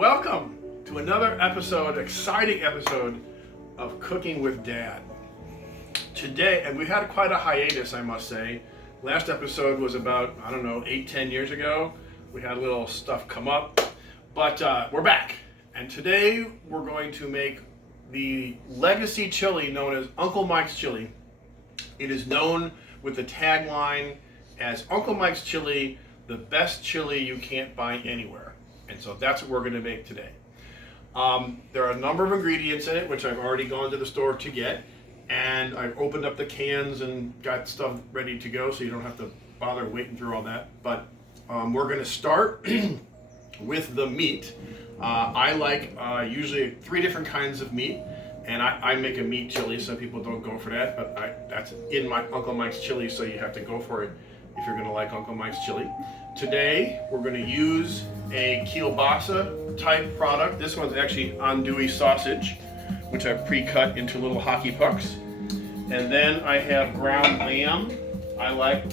Welcome to another episode, exciting episode of Cooking with Dad. Today, and we had quite a hiatus, I must say. Last episode was about, 8-10 years ago. We had a little stuff come up, but we're back. And today we're going to make the legacy chili known as Uncle Mike's Chili. It is known with the tagline as Uncle Mike's Chili, the best chili you can't buy anywhere. And so that's what we're going to make today. There are a number of ingredients in it, which I've already gone to the store to get. And I've opened up the cans and got stuff ready to go, so you don't have to bother waiting through all that. But we're going to start with the meat. I like usually 3 different kinds of meat. And I make a meat chili. Some people don't go for that, but that's in my Uncle Mike's Chili, so you have to go for it if you're going to like Uncle Mike's Chili. Today, we're going to use a kielbasa type product. This one's actually andouille sausage, which I've pre-cut into little hockey pucks. And then I have ground lamb. I like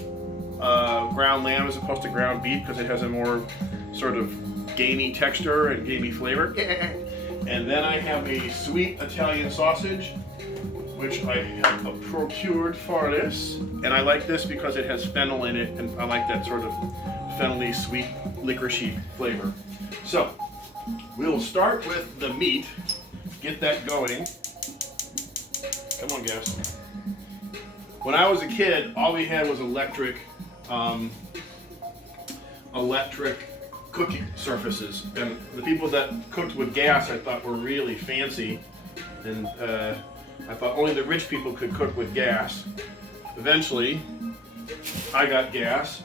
ground lamb as opposed to ground beef because it has a more sort of gamey texture and gamey flavor. And then I have a sweet Italian sausage, which I have procured for this. And I like this because it has fennel in it, and I like that sort of fennel-y, sweet, licoricey flavor. So, we'll start with the meat. Get that going. Come on, guys. When I was a kid, all we had was electric cooking surfaces, and the people that cooked with gas I thought were really fancy, and I thought only the rich people could cook with gas. Eventually, I got gas,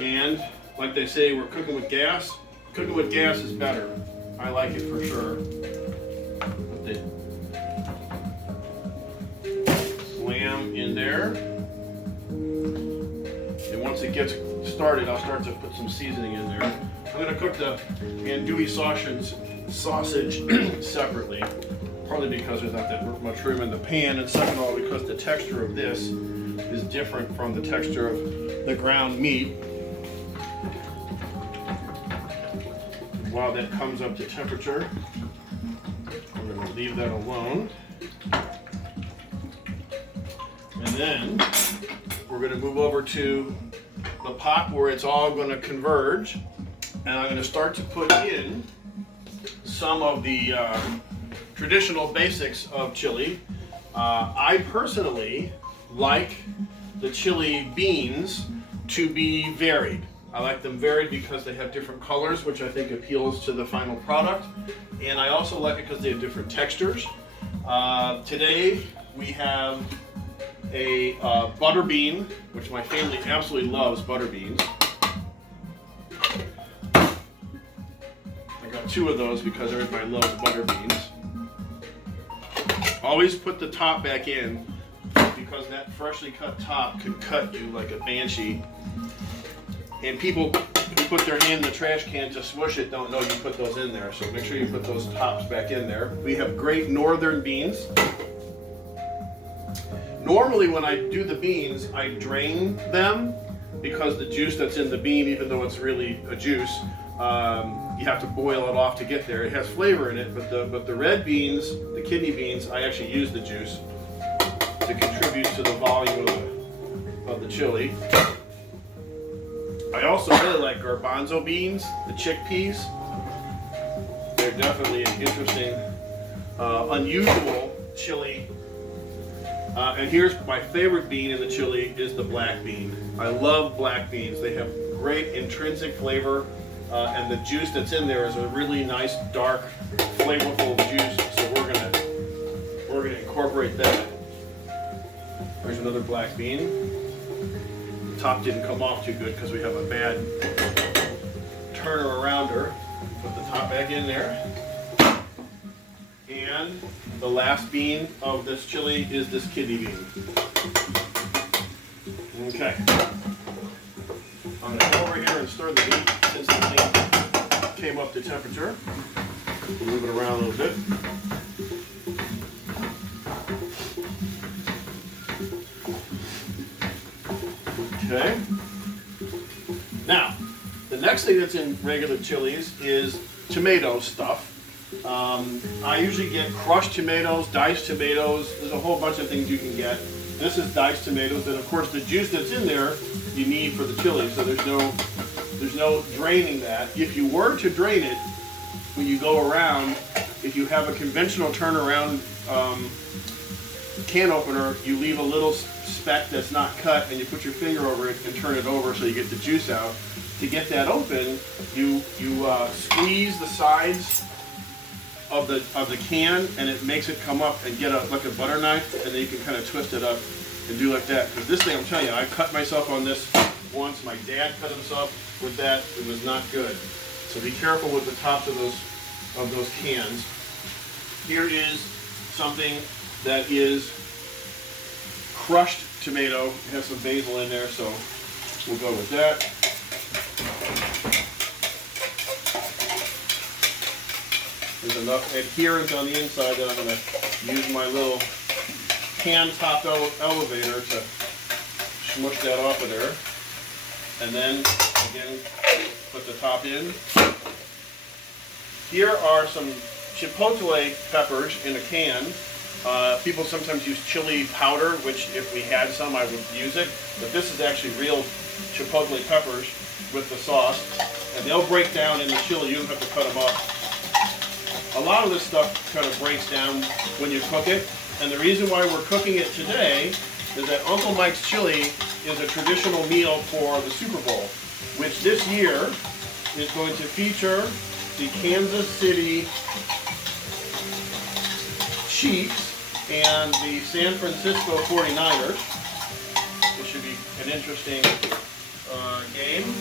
and like they say, we're cooking with gas. Cooking with gas is better. I like it for sure. Put the lamb in there, and once it gets started, I'll start to put some seasoning in there. I'm going to cook the andouille sausage separately, partly because there's not that much room in the pan, and second of all because the texture of this is different from the texture of the ground meat. While that comes up to temperature, we're going to leave that alone. And then we're going to move over to the pot where it's all going to converge. And I'm going to start to put in some of the traditional basics of chili. I personally like the chili beans to be varied. I like them varied because they have different colors, which I think appeals to the final product. And I also like it because they have different textures. Today we have a butter bean, which my family absolutely loves butter beans. I got 2 of those because everybody loves butter beans. Always put the top back in because that freshly cut top could cut you like a banshee. And people who put their hand in the trash can to smush it don't know you put those in there. So make sure you put those tops back in there. We have great northern beans. Normally when I do the beans, I drain them because the juice that's in the bean, even though it's really a juice, you have to boil it off to get there. It has flavor in it, but the red beans, the kidney beans, I actually use the juice to contribute to the volume of the chili. I also really like garbanzo beans, the chickpeas. They're definitely an interesting, unusual chili. And here's my favorite bean in the chili is the black bean. I love black beans. They have great intrinsic flavor, and the juice that's in there is a really nice, dark, flavorful juice. So we're gonna incorporate that. There's another black bean. Top didn't come off too good because we have a bad turner arounder. Put the top back in there. And the last bean of this chili is this kidney bean. Okay. I'm going to go over here and stir the meat since the thing came up to temperature. Move it around a little bit. Okay. Now, the next thing that's in regular chilies is tomato stuff. I usually get crushed tomatoes, diced tomatoes. There's a whole bunch of things you can get. This is diced tomatoes, and of course the juice that's in there you need for the chili. So there's no draining that. If you were to drain it, when you go around, if you have a conventional turnaround can opener, you leave a little speck that's not cut, and you put your finger over it and turn it over so you get the juice out. To get that open, you squeeze the sides of the can, and it makes it come up and get like a butter knife, and then you can kind of twist it up and do like that. Because this thing, I'm telling you, I cut myself on this once. My dad cut himself with that. It was not good. So be careful with the tops of those cans. Here is something that is crushed tomato. It has some basil in there, so we'll go with that. There's enough adherence on the inside that I'm going to use my little hand-topped elevator to smush that off of there. And then, again, put the top in. Here are some chipotle peppers in a can. People sometimes use chili powder, which if we had some, I would use it. But this is actually real chipotle peppers with the sauce. And they'll break down in the chili. You don't have to cut them up. A lot of this stuff kind of breaks down when you cook it. And the reason why we're cooking it today is that Uncle Mike's Chili is a traditional meal for the Super Bowl, which this year is going to feature the Kansas City Chiefs and the San Francisco 49ers. This should be an interesting game.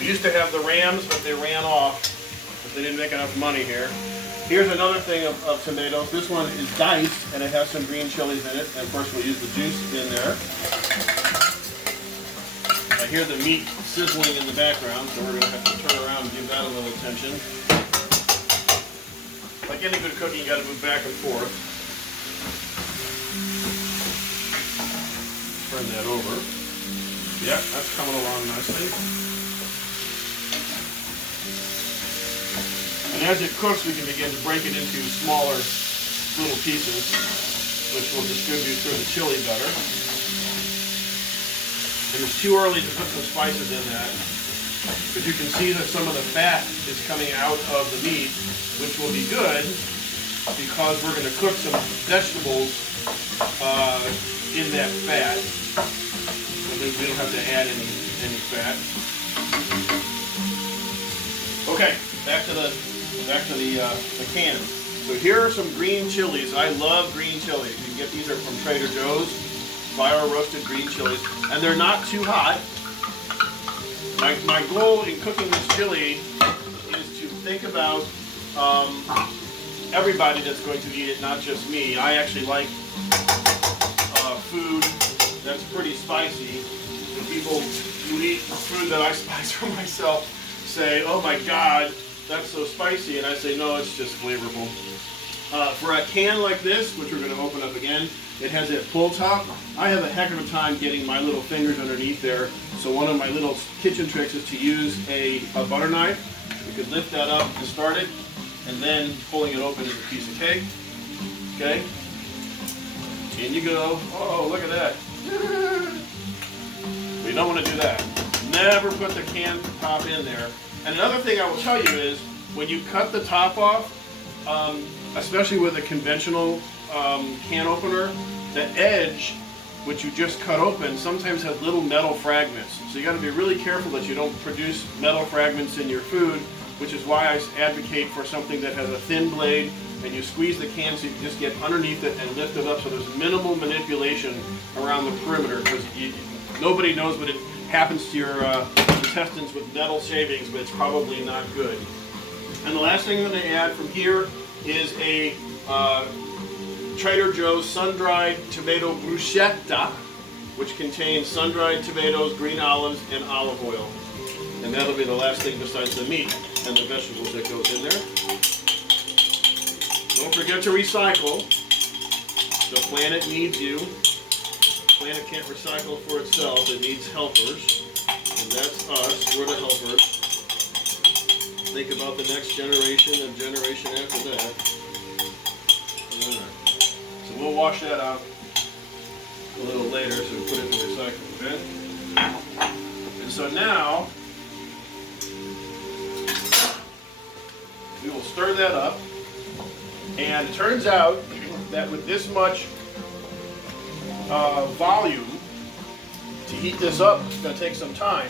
We used to have the Rams, but they ran off. They didn't make enough money here. Here's another thing of tomatoes. This one is diced, and it has some green chilies in it. And of course, we'll use the juice in there. I hear the meat sizzling in the background, so we're going to have to turn around and give that a little attention. Like any good cooking, you got to move back and forth. Turn that over. Yep, that's coming along nicely. And as it cooks, we can begin to break it into smaller little pieces, which will distribute through the chili better. And it's too early to put some spices in that, but you can see that some of the fat is coming out of the meat, which will be good because we're going to cook some vegetables in that fat. So we don't have to add any fat. Okay, back to the can. So here are some green chilies. I love green chilies. You can get these from Trader Joe's, fire roasted green chilies, and they're not too hot. My goal in cooking this chili is to think about everybody that's going to eat it, not just me. I actually like food that's pretty spicy. And people who eat food that I spice for myself say, "Oh my God, that's so spicy," and I say, no, it's just flavorful. For a can like this, which we're going to open up again, it has that pull top. I have a heck of a time getting my little fingers underneath there, so one of my little kitchen tricks is to use a butter knife. You could lift that up to start it, and then pulling it open is a piece of cake. Okay? In you go. Oh, look at that. We don't want to do that. Never put the can top in there. And another thing I will tell you is, when you cut the top off, especially with a conventional can opener, the edge, which you just cut open, sometimes has little metal fragments. So you got to be really careful that you don't produce metal fragments in your food, which is why I advocate for something that has a thin blade, and you squeeze the can so you can just get underneath it and lift it up so there's minimal manipulation around the perimeter, because nobody knows what it happens to your intestines with metal shavings, but it's probably not good. And the last thing I'm going to add from here is a Trader Joe's sun-dried tomato bruschetta, which contains sun-dried tomatoes, green olives, and olive oil. And that'll be the last thing besides the meat and the vegetables that goes in there. Don't forget to recycle. The planet needs you. The planet can't recycle for itself. It needs helpers. And that's us. We're the helpers. think about the next generation and generation after that. Alright. So we'll wash that out a little later, so we put it in the recycling bin. And so now we will stir that up. And it turns out that with this much volume, to heat this up, it's going to take some time.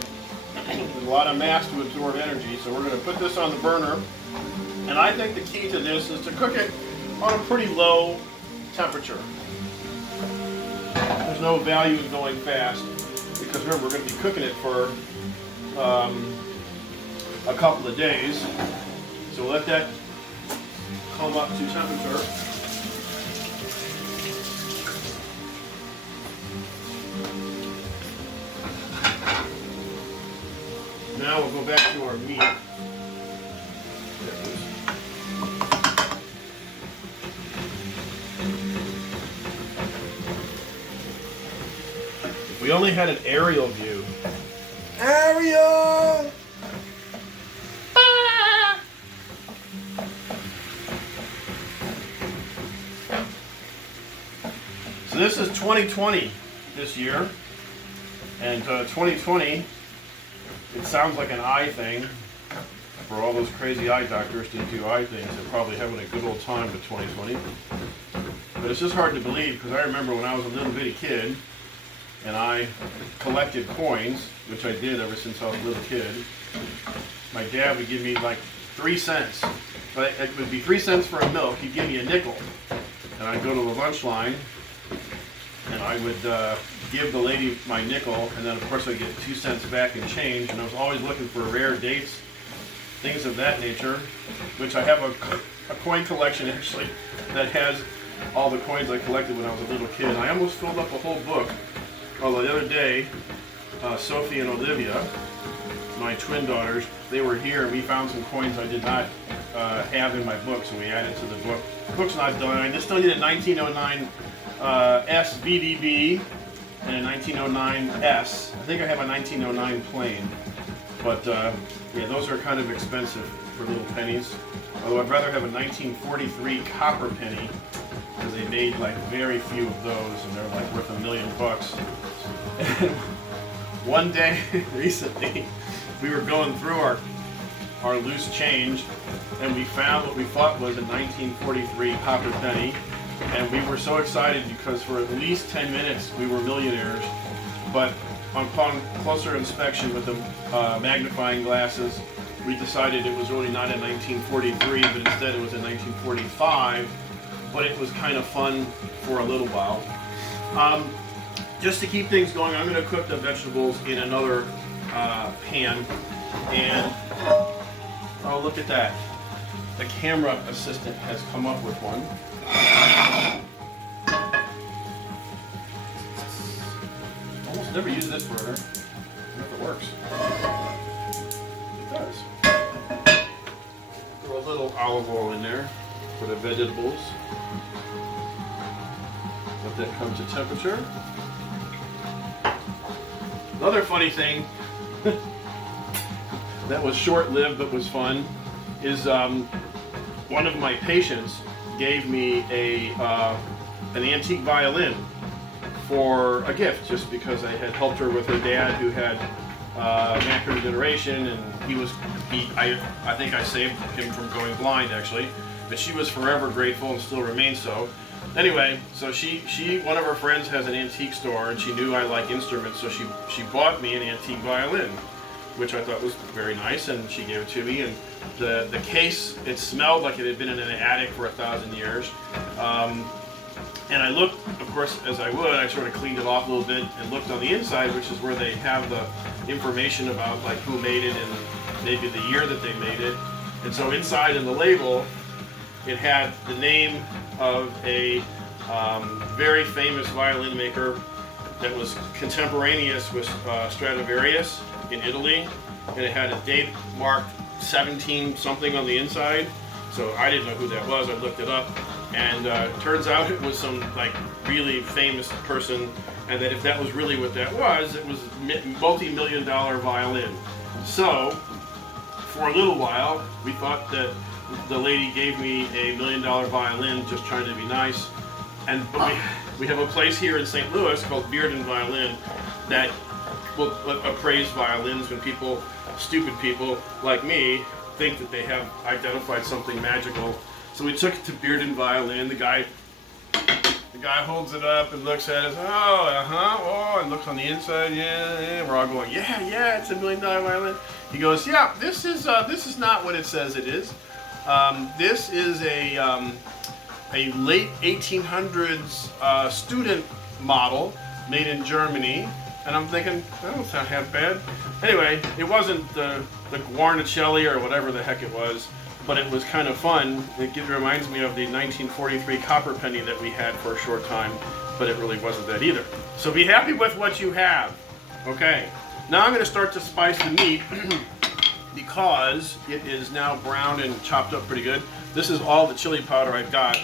There's a lot of mass to absorb energy, so we're going to put this on the burner. And I think the key to this is to cook it on a pretty low temperature. There's no value in going fast, because remember, we're going to be cooking it for a couple of days. So let that come up to temperature. Now we'll go back to our meat. If we only had an aerial view. Aerial! So this is 2020 this year, and 2020, it sounds like an eye thing. For all those crazy eye doctors that do eye things, they're probably having a good old time with 2020. But it's just hard to believe, because I remember when I was a little bitty kid, and I collected coins, which I did ever since I was a little kid. My dad would give me like 3 cents. But it would be 3 cents for a milk. He'd give me a nickel. And I'd go to the lunch line, and I would give the lady my nickel, and then of course I'd get 2 cents back in change. And I was always looking for rare dates, things of that nature, which I have a coin collection actually that has all the coins I collected when I was a little kid. I almost filled up a whole book. Although the other day, Sophie and Olivia, my twin daughters, they were here and we found some coins I did not have in my book, so we added to the book. The book's not done. I just still need a 1909 S VDB and a 1909 S. I think I have a 1909 plain. But yeah, those are kind of expensive for little pennies. Although I'd rather have a 1943 copper penny, because they made like very few of those and they're like worth $1 million. And one day recently, we were going through our loose change, and we found what we thought was a 1943 copper penny, and we were so excited because for at least 10 minutes we were millionaires. But upon closer inspection with the magnifying glasses, we decided it was really not in 1943, but instead it was in 1945. But it was kind of fun for a little while. Just to keep things going, I'm going to cook the vegetables in another pan. And, oh, look at that. The camera assistant has come up with one. Almost never use this burner. I wonder if it works. It does. Throw a little olive oil in there for the vegetables. Let that come to temperature. Another funny thing that was short-lived but was fun is one of my patients gave me an antique violin for a gift, just because I had helped her with her dad who had macular degeneration, and I think I saved him from going blind actually, but she was forever grateful and still remains so. Anyway, so one of her friends has an antique store, and she knew I like instruments, so she bought me an antique violin, which I thought was very nice, and she gave it to me. And the case, it smelled like it had been in an attic for 1,000 years. And I looked, of course, as I would, I sort of cleaned it off a little bit and looked on the inside, which is where they have the information about like who made it and maybe the year that they made it. And so inside in the label, it had the name of a very famous violin maker that was contemporaneous with Stradivarius in Italy, and it had a date marked 17 something on the inside. So I didn't know who that was. I looked it up, and turns out it was some like really famous person, and that if that was really what that was, it was a multi-million-dollar violin. So for a little while, we thought that the lady gave me $1 million violin, just trying to be nice. But we have a place here in St. Louis called Beard and Violin that will appraise violins when stupid people like me, think that they have identified something magical. So we took it to Beard and Violin. The guy holds it up and looks at it. And looks on the inside. Yeah. We're all going, yeah, it's $1 million violin. He goes, yeah, this is not what it says it is. This is a late 1800s student model made in Germany. And I'm thinking, that don't sound half bad. Anyway, it wasn't the Guarnacelli or whatever the heck it was, but it was kind of fun. It reminds me of the 1943 copper penny that we had for a short time, but it really wasn't that either. So be happy with what you have. Okay, now I'm going to start to spice the meat because it is now browned and chopped up pretty good. This is all the chili powder I've got.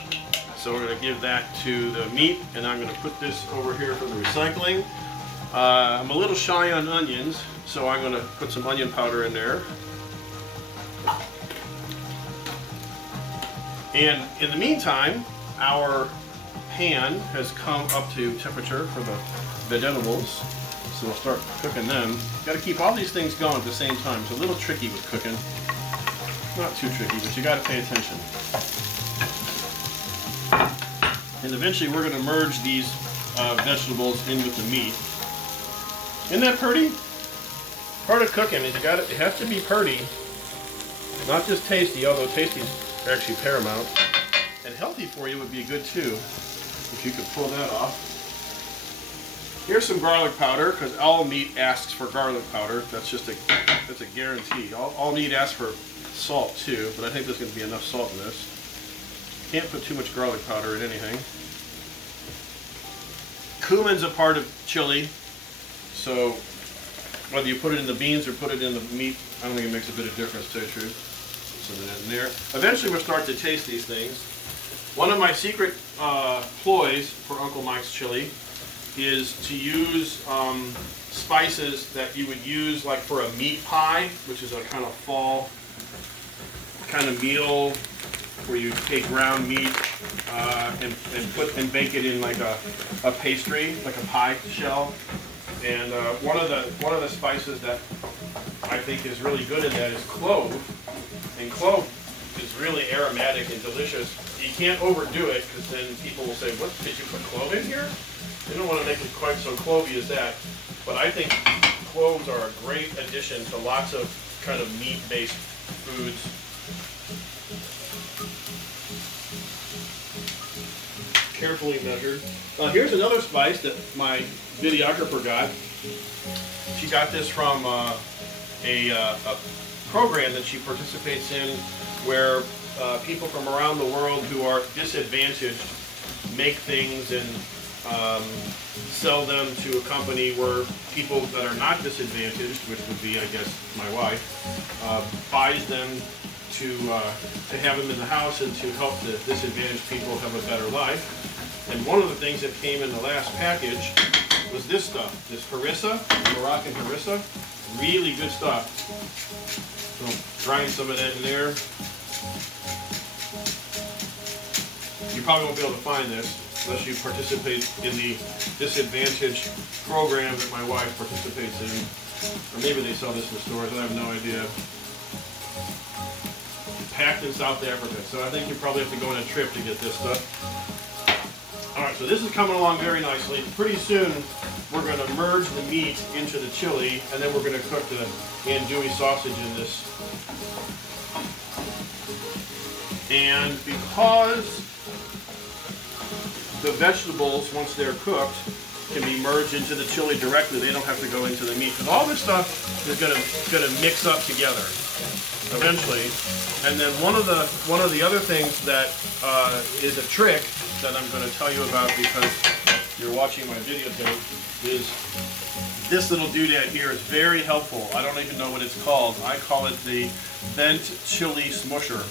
So we're going to give that to the meat, and I'm going to put this over here for the recycling. I'm a little shy on onions, so I'm going to put some onion powder in there. And in the meantime, our pan has come up to temperature for the vegetables, so we'll start cooking them. Got to keep all these things going at the same time. It's a little tricky with cooking. Not too tricky, but you got to pay attention. And eventually we're going to merge these vegetables in with the meat. Isn't that pretty? Part of cooking is it has to be pretty, not just tasty, although tasty is actually paramount. And healthy for you would be good too, if you could pull that off. Here's some garlic powder, because all meat asks for garlic powder. That's a guarantee. All meat asks for salt too, but I think there's going to be enough salt in this. Can't put too much garlic powder in anything. Cumin's a part of chili. So whether you put it in the beans or put it in the meat, I don't think it makes a bit of difference, to tell you the truth. So that in there. Eventually we'll start to taste these things. One of my secret ploys for Uncle Mike's chili is to use spices that you would use like for a meat pie, which is a kind of fall kind of meal where you take ground meat and bake it in like a pastry, like a pie shell. And one of the spices that I think is really good in that is clove. And clove is really aromatic and delicious. You can't overdo it because then people will say, "What, did you put clove in here?" You don't want to make it quite so clovey as that. But I think cloves are a great addition to lots of kind of meat-based foods. Carefully measured. Here's another spice that my videographer got. She got this from a program that she participates in where people from around the world who are disadvantaged make things and sell them to a company where people that are not disadvantaged, which would be, I guess, my wife, buys them to have them in the house and to help the disadvantaged people have a better life. And one of the things that came in the last package was this stuff, this harissa, Moroccan harissa. Really good stuff. So grind some of that in there. You probably won't be able to find this unless you participate in the disadvantaged program that my wife participates in. Or maybe they sell this in the stores, I have no idea. Packed in South Africa, so I think you probably have to go on a trip to get this stuff. Alright, so this is coming along very nicely. Pretty soon we're going to merge the meat into the chili, and then we're going to cook the andouille sausage in this. And because the vegetables, once they're cooked, can be merged into the chili directly, they don't have to go into the meat. Because all this stuff is going to mix up together eventually. And then one of the other things that is a trick that I'm going to tell you about because you're watching my videotape is this little doodad here is very helpful. I don't even know what it's called. I call it the Vent Chili Smusher.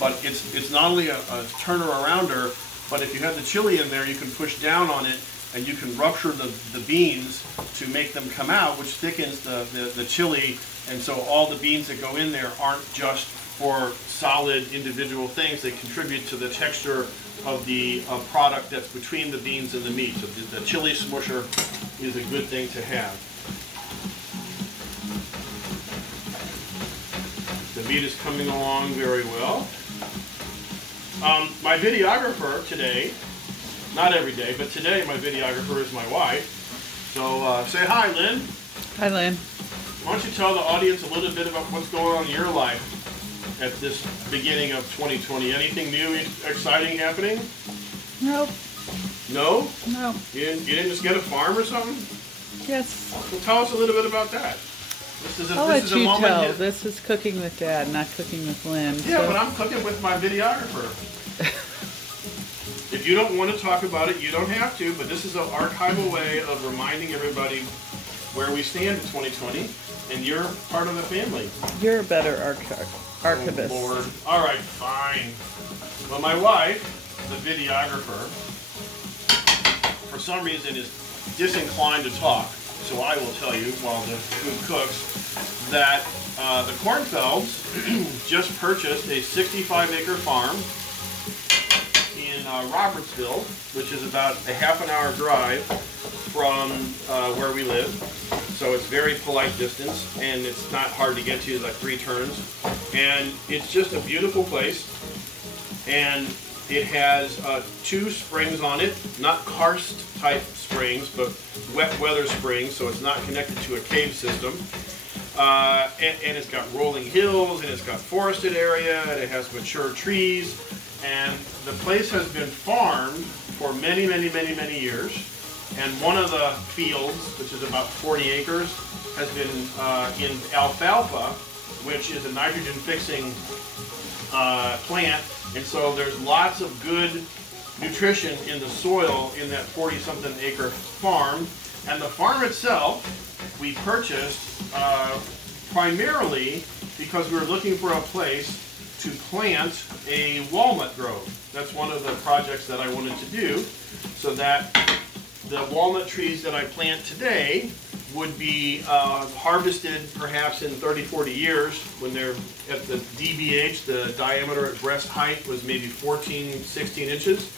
But it's not only a turner arounder, but if you have the chili in there, you can push down on it and you can rupture the beans to make them come out, which thickens the chili, and so all the beans that go in there aren't just for solid individual things. They contribute to the texture of the product that's between the beans and the meat. So the chili smoosher is a good thing to have. The meat is coming along very well. My videographer today, not every day, but today my videographer is my wife. So say hi, Lynn. Hi, Lynn. Why don't you tell the audience a little bit about what's going on in your life at this beginning of 2020? Anything new, exciting happening? Nope. No? No. You didn't just get a farm or something? Yes. Well, tell us a little bit about that. I'll let you tell. This is Cooking with Dad, not Cooking with Lynn. Yeah, so. but I'm cooking with my videographer. If you don't want to talk about it, you don't have to, but this is an archival way of reminding everybody where we stand in 2020, and you're part of the family. You're a better archivist. Oh, Lord. All right, fine. Well, my wife, the videographer, for some reason is disinclined to talk, so I will tell you while the food cooks that the Kornfelds just purchased a 65-acre farm in Robertsville, which is about a half an hour drive from where we live. So it's very polite distance, and it's not hard to get to, like 3 turns. And it's just a beautiful place. And it has 2 springs on it, not karst type springs, but wet weather springs, so it's not connected to a cave system. And it's got rolling hills, and it's got forested area, and it has mature trees. And the place has been farmed for many, many, many, many years. And one of the fields, which is about 40 acres, has been in alfalfa, which is a nitrogen-fixing plant. And so there's lots of good nutrition in the soil in that 40-something acre farm. And the farm itself, we purchased primarily because we were looking for a place to plant a walnut grove. That's one of the projects that I wanted to do, so that the walnut trees that I plant today would be harvested perhaps in 30, 40 years when they're at the DBH, the diameter at breast height was maybe 14, 16 inches.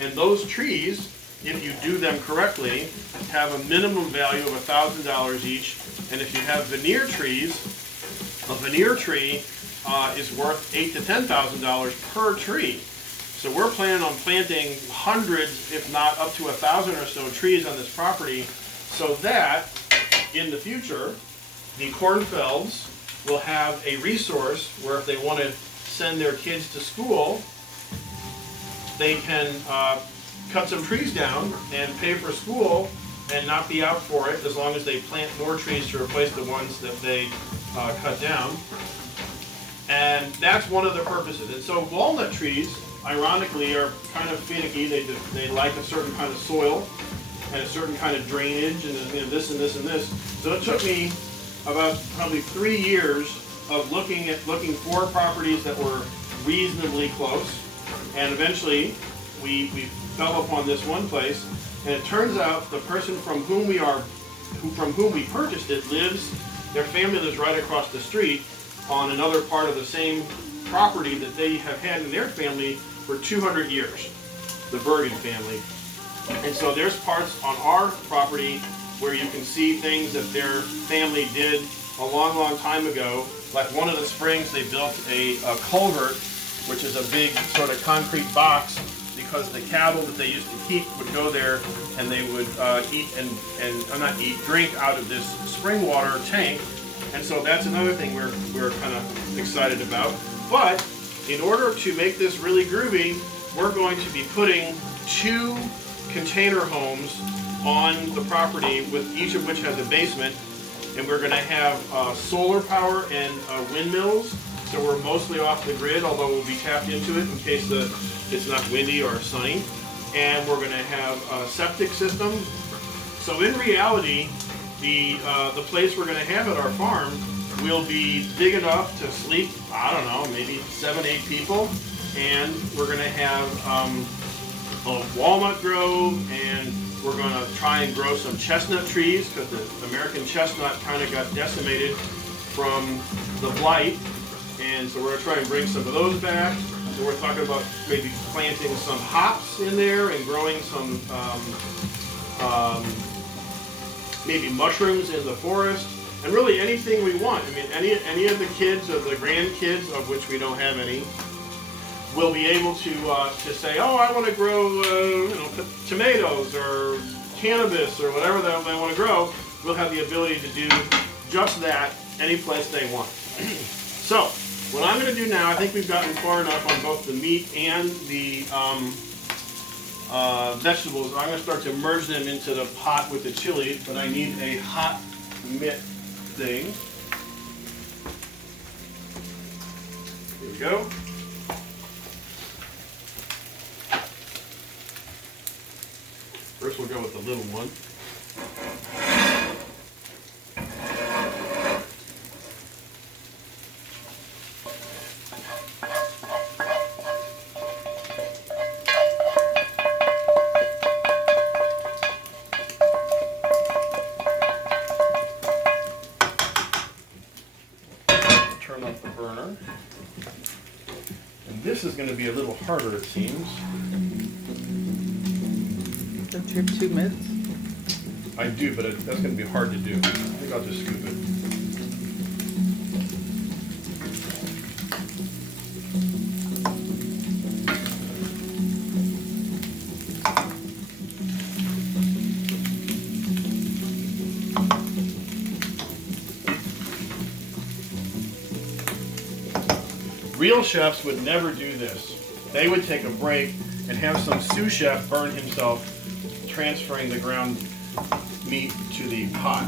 And those trees, if you do them correctly, have a minimum value of $1,000 each. And if you have veneer trees, a veneer tree is worth $8,000 to $10,000 per tree. So we're planning on planting hundreds, if not up to 1,000 or so trees on this property, so that in the future, the Kornfelds will have a resource where if they want to send their kids to school, they can cut some trees down and pay for school and not be out for it, as long as they plant more trees to replace the ones that they cut down. And that's one of the purposes. And so walnut trees, ironically, are kind of finicky. They like a certain kind of soil and a certain kind of drainage, and this and this and this. So it took me about probably 3 years of looking for properties that were reasonably close, and eventually we fell upon this one place. And it turns out the person from whom we purchased it their family lives right across the street on another part of the same property that they have had in their family for 200 years, the Bergen family. And so there's parts on our property where you can see things that their family did a long, long time ago. Like one of the springs, they built a culvert, which is a big sort of concrete box, because the cattle that they used to keep would go there and they would drink out of this spring water tank. And so that's another thing we're kind of excited about. But in order to make this really groovy, we're going to be putting 2 container homes on the property, with each of which has a basement. And we're going to have solar power and windmills. So we're mostly off the grid, although we'll be tapped into it in case it's not windy or sunny. And we're going to have a septic system. So in reality, the place we're going to have at our farm will be big enough to sleep, I don't know, maybe 7, 8 people. And we're going to have a walnut grove and We're going to try and grow some chestnut trees because the American chestnut kind of got decimated from the blight. And so we're going to try and bring some of those back. And we're talking about maybe planting some hops in there and growing some maybe mushrooms in the forest. And really anything we want. I mean, any of the kids or the grandkids, of which we don't have any, will be able to say, oh, I want to grow tomatoes or cannabis or whatever they want to grow. We'll have the ability to do just that any place they want. So what I'm going to do now, I think we've gotten far enough on both the meat and the vegetables. I'm going to start to merge them into the pot with the chili, but I need a hot mitt thing. Here we go. First we'll go with the little one. Turn off the burner. And this is going to be a little harder, it seems. That's your 2 mitts? I do, but that's going to be hard to do. I think I'll just scoop it. Real chefs would never do this. They would take a break and have some sous chef burn himself transferring the ground meat to the pot.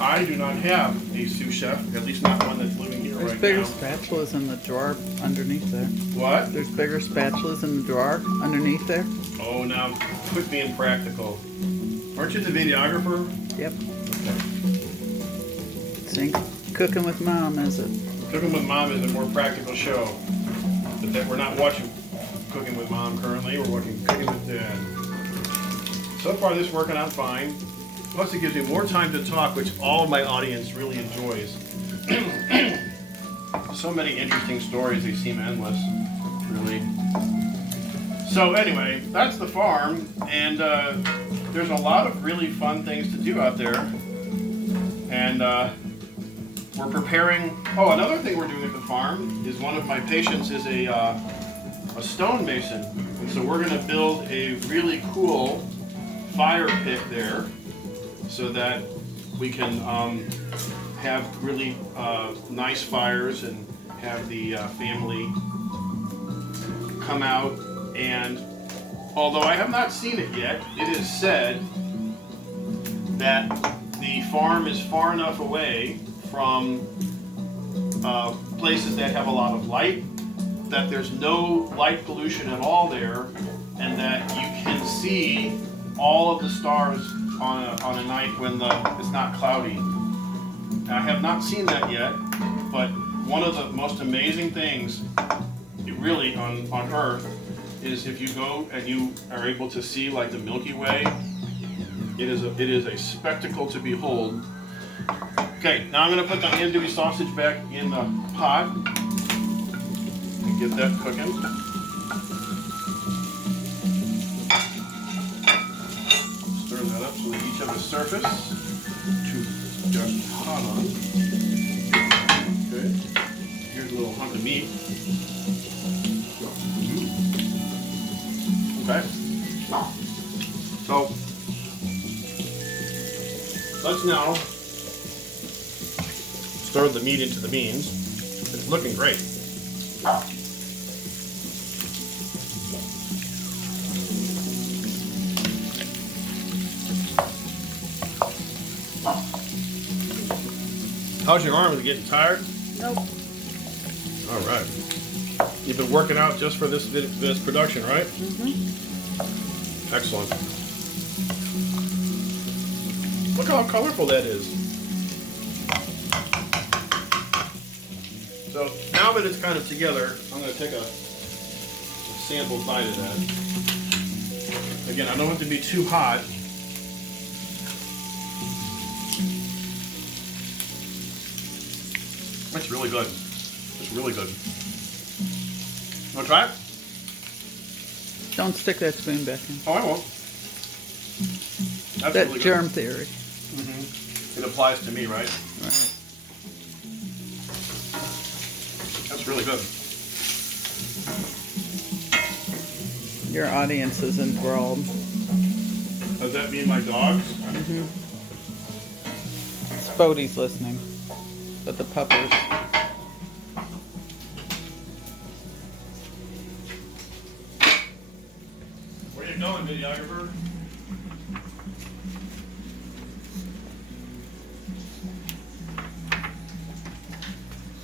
I do not have a sous chef, at least not one that's living here There's right bigger now. spatulas in the drawer underneath there. What? There's bigger spatulas in the drawer underneath there. Oh, now quit being practical. Aren't you the videographer? Yep. Okay. See? Cooking with Mom, is it? Cooking with Mom is a more practical show, but that we're not watching Cooking with Mom currently. We're watching Cooking with Dad. So far, this is working out fine. Plus, it gives me more time to talk, which all of my audience really enjoys. So many interesting stories; they seem endless, really. So anyway, that's the farm, and there's a lot of really fun things to do out there, and. We're preparing. Oh, another thing we're doing at the farm is one of my patients is a stonemason, and so we're going to build a really cool fire pit there, so that we can have really nice fires and have the family come out. And although I have not seen it yet, it is said that the farm is far enough away from places that have a lot of light, that there's no light pollution at all there, and that you can see all of the stars on a night when it's not cloudy. I have not seen that yet, but one of the most amazing things really on Earth is if you go and you are able to see like the Milky Way. It is a spectacle to behold. Okay, now I'm going to put the andouille sausage back in the pot and get that cooking. Stir that up so they each have a surface to just hot on. Okay, here's a little hunk of meat. Okay, so let's now stir the meat into the beans. It's looking great. How's your arm? Is it getting tired? Nope. All right. You've been working out just for this production, right? Mm-hmm. Excellent. Look how colorful that is. So now that it's kind of together, I'm going to take a sample bite of that. Again, I don't want it to be too hot, That's really good. It's really good. Want to try it? Don't stick that spoon back in. Oh, I won't. That's That really germ good. theory. It applies to me, right? Right. That's really good. Your audience is enthralled. Does that mean my dogs? Spody's listening, but the puppers. Where are you going, videographer?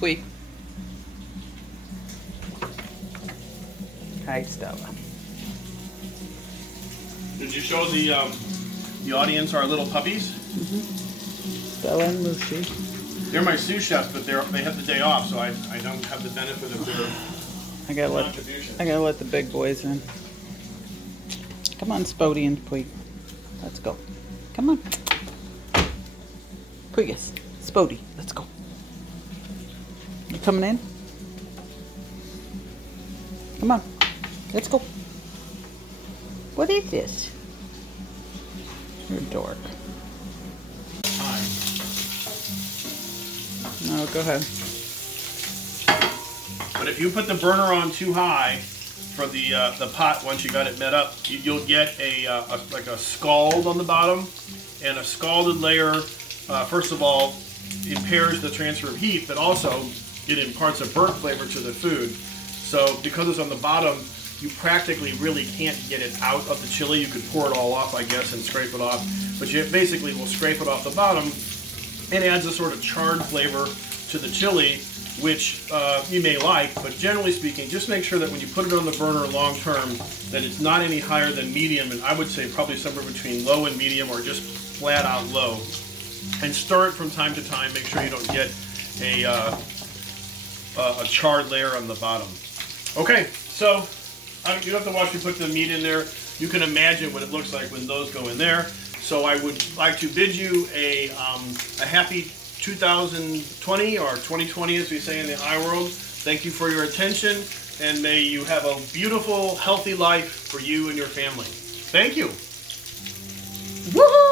Wait. Hi, Stella. Did you show the audience our little puppies? Stella and Lucy. They're my sous chefs, but they have the day off, so I don't have the benefit of their contribution. I gotta let the big boys in. Come on, Spody and Puig. Let's go. Come on. Puigus. Spody, let's go. You coming in? Come on. Let's go. What is this? You're a dork. Time. No, go ahead. But if you put the burner on too high for the pot, once you got it met up, you'll get like a scald on the bottom, and a scalded layer. First of all, impairs the transfer of heat, but also it imparts a burnt flavor to the food. So because it's on the bottom, you practically really can't get it out of the chili. You could pour it all off, I guess, and scrape it off, but you basically will scrape it off the bottom. It adds a sort of charred flavor to the chili, which you may like, but generally speaking, just make sure that when you put it on the burner long term, that it's not any higher than medium, and I would say probably somewhere between low and medium, or just flat out low. And stir it from time to time. Make sure you don't get a charred layer on the bottom. Okay, so you don't have to watch me put the meat in there. You can imagine what it looks like when those go in there. So I would like to bid you a happy 2020, or 2020 as we say in the I world. Thank you for your attention, and may you have a beautiful, healthy life for you and your family. Thank you. Woohoo!